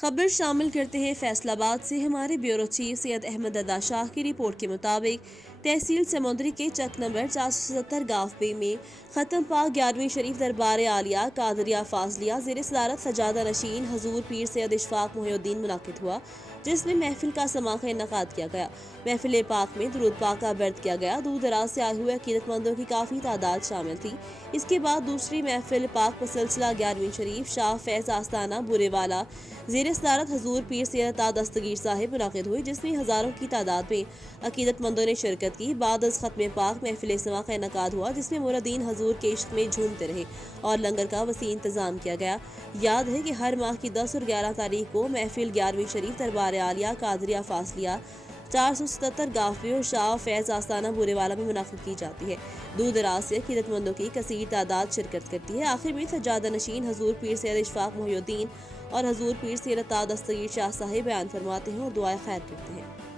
खबर शामिल करते हैं फैसलाबाद से। हमारे ब्यूरो चीफ सैयद अहमद अदा शाह की रिपोर्ट के मुताबिक तहसील समुद्री के चक नंबर 470 गाँव बे में ख़त्म पाक 11वीं शरीफ दरबार आलिया कादरिया फाजलिया ज़ेर सदारत सजादा नशीन हजूर पीर सैयद इशफाक मोहिउद्दीन मुनाकिद हुआ, जिसमें महफिल का समाखा इनकाद किया गया। महफिल पाक में दुरूद पाक का बर्द किया गया। दूर दराज से आए हुए अकीदतमंदों की काफ़ी तादाद शामिल थी। इसके बाद दूसरी महफिल पाक पर सिलसिला 11वीं शरीफ शाह फैज़ आस्ताना बुरेवाला ज़ेर सदारत हजूर पीर सैयद दस्तगीर साहिब मुनाकिद हुई, जिसमें हज़ारों की तादाद में अकीदतमंदों ने शिरकत की। बाद अज़ ख़त्म पाक महफिल समा का इनकाद हुआ, जिसमें मुरीदीन हजूर के इश्क में झूमते रहे और लंगर का वसी इंतज़ाम किया गया। याद है कि हर माह की 10 और 11 तारीख को महफिल 11वीं शरीफ दरबार आलिया कादरिया फासलिया 477 गाफी और शाह फैज़ आस्ताना बुरेवाला में मुनाकिद की जाती है। दूर दराज से अकीदतमंदों की कसीर तादाद शिरकत करती है। आखिर में सजादा नशीन हजूर पीर सैयद इशफाक मोहिउद्दीन और हजूर पीर सैयद दस्तगीर शाह साहिब बयान फरमाते हैं और दुआएं खैर करते हैं।